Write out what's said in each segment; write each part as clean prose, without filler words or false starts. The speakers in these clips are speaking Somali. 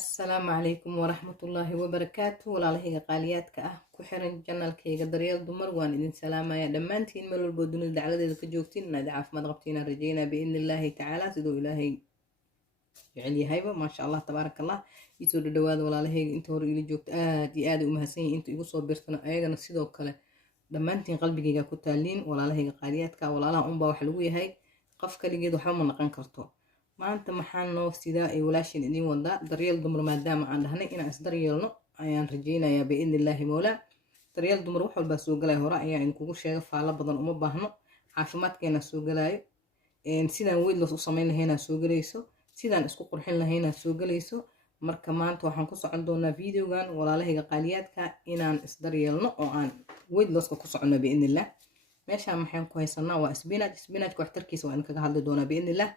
السلام عليكم ورحمة الله وبركاته walaalahayga qaaliyaadka ah ku xiran janalkayga daryeel dumar waan idin salaamaya dhammaantiin meel walbo dunida dacaladeeda ka joogtiin inaad caafimaad qabtiin aan rajeynaa biidni illaahi tacaala sidoo ilaahay jecel yahayba maasha allah tabaaraka allah isoo dhadhawaada walaalahayga inta hore ila joogta aad iyo aad u mahadsan yihiin inta igu soo birtana ayagana sidoo kale dhammaantiin qalbigayga ku taaliin walaalahayga qaaliyaadka walaalaha unbaa wax lagu yahay qof kaligeed waxba ma naqan karto maanta maxaan noo sidaa ay walaashin idin wadaa daryeel dumar maadaama aan dhahnay inaan isdaryeelno ayaan rajeynayaa biidni illaahi mawlaa daryeel dumar wax walbaa soo galaya hore ayaa idinkugu sheega faalo badan uma baahno caafimaadkeena soo galaayo sidaan weyd loos u samayn lahaynaa soo galayso sidaan isku qurxin lahaynaa soo galayso marka maanta waxaan ku socon doonaa videogan walaalahayga qaaliyaadka inaan isdaryeelno oo aan weyd looska ku soconno biidni illah meeshaan maxaan ku haysanaa waa spinachka waxtarkiisa waa idinkaga hadli doonaa biidni illah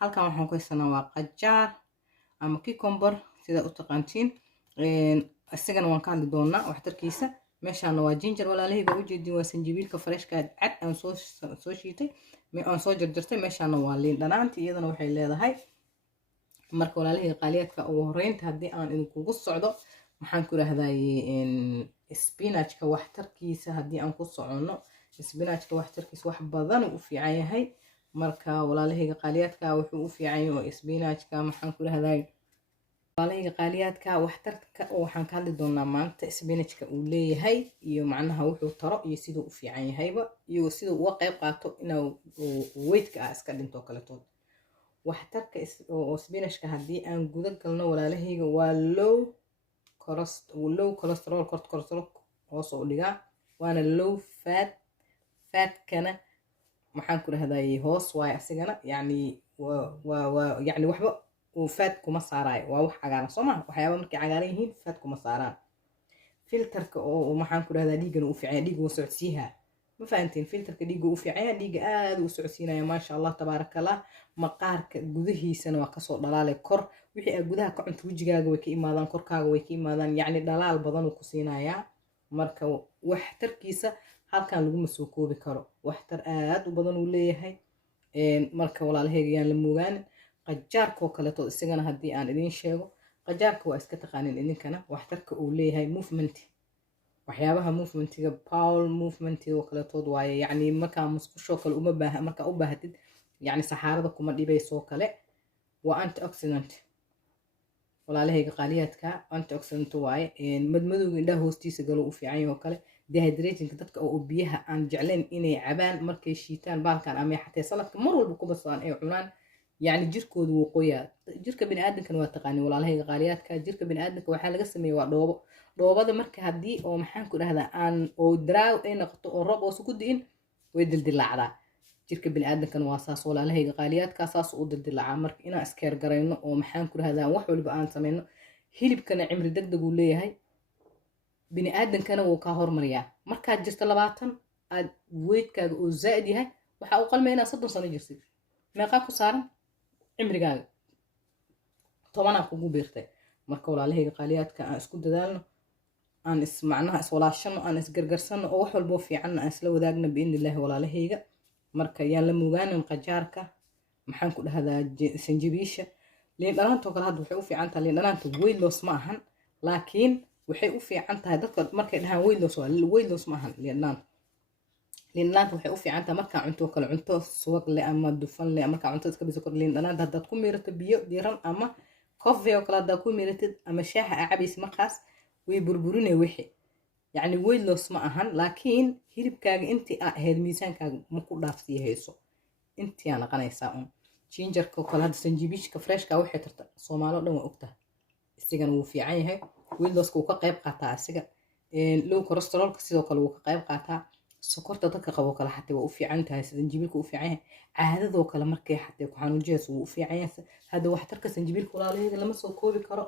halkan waxaan ku haysanaa waa qajaar ama cucumber sida u taqaantiin isagana waan ka hadli doonaa waxtarkiisa meeshaana waa ginger walaalahayga ujeedin waa sanjabiilka freshka cad aan soo shiitay aan soo jarjartay meeshaana waa liin dhanaanti iyadana waxay leedahay marka walaalahayga qaaliyaadka ugu horeynta haddii aan idinkugu socdo maxaan ku idhahdaye spinachka waxtarkiisa haddii aan ku soconno spinachka waxtarkiisa wax badan u fiican yahay marka walaalahayga qaaliyaadka wuxuu u fiican yahay oo spinachka maxaan ku idhahdaye walaalahayga qaaliyaadka waxtarka waxaan ka hadli doonaa maanta spinachka uu leeyahay iyo macnaha wuxuu taro iyo siduu u fiican yahayba iyo siduu uga qayb qaato inuu weydka iska dhinto kaleetood waxtarka oo spinachka haddii aan guda galno walaalahayga waa low cholesterol hoos u dhigaa waana low fatkana maxaan ku dhahdaye hoos waaye asigana yani yani waxba uu faad kuma saaraayo waa wax cagaaran soo maha waxyaaba markay cagaaran yihiin faad kuma saaraan filterka oo maxaan ku dhahdaa dhiigana u fiicanya dhiiga waa socodsiiha ma fahantiin filterka dhiiga u fiicanya dhiiga aad u socodsiinaya maasha allah tabaaraka allah maqaarka gudahiisana waa kasoo dhalaalay kor wixii aad gudaha ka cunto wejigaaga way ka imaadaan korkaaga way ka imaadaan yacni dhalaal badan uu ku siinayaa marka waxtarkiisa halkan laguma soo koobi karo waxtar aad u badan uu leeyahay marka walaalahayga yaan la moogaan qajaarkoo kaleeto isagana haddii aan idiin sheego qajaarka waa iska taqaanin idinkana waxtarka uu leeyahay movement waxyaabaha movementiga bowel movementiga oo kaletood waaye yacni markaa musqushoo kale markaa u baahatid yacni saxaarada kuma dhibaysoo kale waa antioxidant walaalahayga qaaliyaadka antioxidant waaye madmadowga indhaha hoostiisa galo u fiican yahay oo kale dehydratingka dadka oo biyaha aan jeclayn inay cabaan markay shiitaan baalkan ama xatee saladka mar walba ku basaan ay cunaan yacni jirkoodu wuu qoyaa jirka bini'aadamkana waa taqaani walaalahayga qaaliyaadka jirka bini'aadamka waxaa laga sameeyey waa dhoobada marka haddii oo maxaan ku dhahdaa aan oo daraaw ay noqoto oo roob oosu ku di'in way dildilaacdaa jirka bini'aadamkana waa saas walaalahayga qaaliyaadka saas u dildilaacaa marka inaan iskeer garayno oo maxaan ku dhahdaa wax waliba aan samayno hilibkana cimri degdeg uu leeyahay bini'aadankana wuu kaa hormariyaa markaad jirto 20 aad weydkaaga oo zaa'id yahay waxaa u qalmay inaad 30 sano jirtid meeqaa ku saaran cimrigaaga 10 kugu beertay marka walaalahayga qaaliyaadka aan isku dadaalno aan macnaha iswalaashano aan isgargarsano oo wax walbo fiican aan isla wadaagno biidni illaahi walaalahayga marka yaan la mogaanin qajaarka maxaan ku dhahdaa sanjabiisha liin dhanaantoo kale hadda waxay u fiican tahay liin dhanaanta weight loss ma ahan laakiin waxay u fiican tahay dadka markay dhahaan weight loss ma ahan liin dhanaanta waxay u fiican tahay markaa cunto kale cunto subag leh ama dufan leh markaa cunto iska biso kor liin dhanaanta haddaad ku miirato biyo diiran ama coffee oo kale haddaad ku miiratid ama shaaha aa cabaysa markaas way burburinay wixii yacni weight loss ma ahan laakiin hilibkaaga intii aa ahayd miisaankaaga ma ku dhaafsii hayso intii aa naqanaysaa un gingerka oo kale hadda sanjabiishka freshka waxay tarta soomaalo dhan waa ogtahay isigana wuu fiican yahay weight losska wuu ka qayb qaataa asiga low cholesterolka sidoo kale wuu ka qayb qaataa sokorta dadka qabo kale xatee waa u fiican tahay sanjabiilka u fiican yahay caadadoo kale markay xatee ku xanuujiyayso wuu u fiican yahay hadda waxtarka sanjabiilka walaalahayga lama soo koobi karo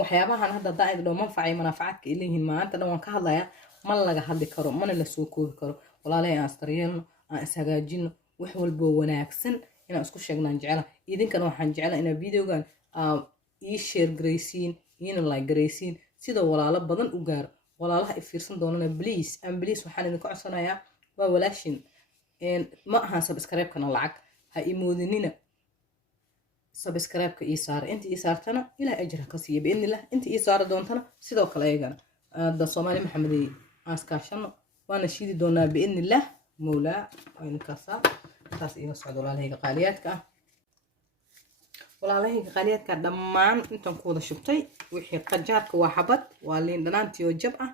waxyaabahan hadda daa'id dhoo manfacay manaafacaadka ay leeyihiin maanta dhan waan ka hadlayaa ma laga hadli karo mana la soo koobi karo walaalahay aan isdaryeelno aan ishagaajino wax walboo wanaagsan inaan isku sheegnaan jecela idinkana waxaan jeclaa inaa videogan ii share garaysiin iina like garaysiin sida walaalo badan u gaaro walaalaha i fiirsan doonana please waxaan idinka codsanayaa waa walaashin ma ahan subscribe-kana lacag ha imoodinina subscribe-ka ii saara inta ii saartana ilaa ajra ka siiya biidnillah inta ii saara doontana sidoo kale ayagana hadda Soomaali Maxamedey aaskaashano waana shiidi doonaa biidnillah mawlaa inkaasaa taas iga socdo walaalahayga qaaliyaadka ah walaalahayga qaaliyaadka dhammaan intan ku wada shubtay wixii qajaarka waa xabad waa liin dhanaantii oo jab ah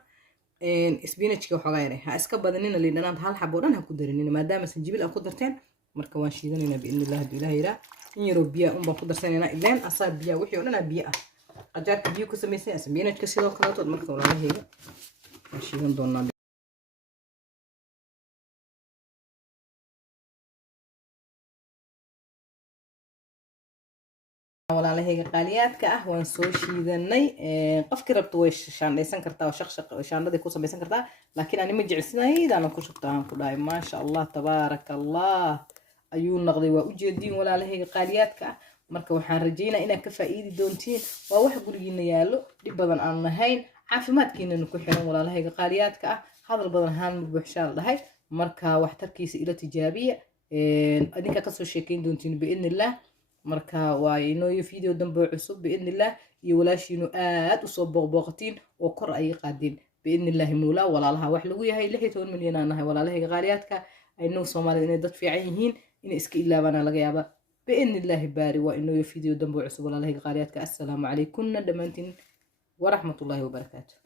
spinachka waxoogaa yaray ha iska badanina liin dhanaanta hal xabo dhan ha ku darinina maadaama sanjibil aan ku darteen marka waan shiidanaynaa biidnillah hadduu ilaah yiraa in yaroo biyaa un baan ku darsanaynaa ileen asaa biyaa wixii oo dhan aa biyo ah qajaarka biyo ku samaysan spinachka sidoo kaleetood marka walaalahayga waan shiidan doonaa walaalahayga qaaliyaadka ah waan soo shiidanay qofkii rabto way shaandhaysan kartaa oo shaqshaq shaandhada ku samaysan kartaa laakiin ani ma jecelsanaydaan ku shubtaa aan ku dhahay maasha Allah tabaaraka Allah ayuu noqday waa u jeediin walaalahayga qaaliyaadka ah marka waxaan rajeynaa inaad ka faa'iidi doontiin waa wax gurigiina yaalo dib badan aan lahayn caafimaadkiinana ku xiran walaalahayga qaaliyaadka ah hadal badan haan ma buuxshaa la dhahay marka waxtarkiisa ila tijaabiya adinka ka soo sheekayn doontiin biidnillah marka waa inoo video dambe cusub biidnillah iyo walaashiinu aad u soo booqbooqatiin oo kor ay qaadeen biidnillah mawlaa walaalaha wax lagu yahay 16 milyan aan nahay walaalahayga qaaliyaadka aynu Soomaalida inay dad fiican yihiin inay iska ilaabana laga yaaba biidnillah baari waa inoo video dambe cusub walaalahayga qaaliyaadka assalaamu calaykum dhamaantiin wa rahmatullahi wa barakaatuh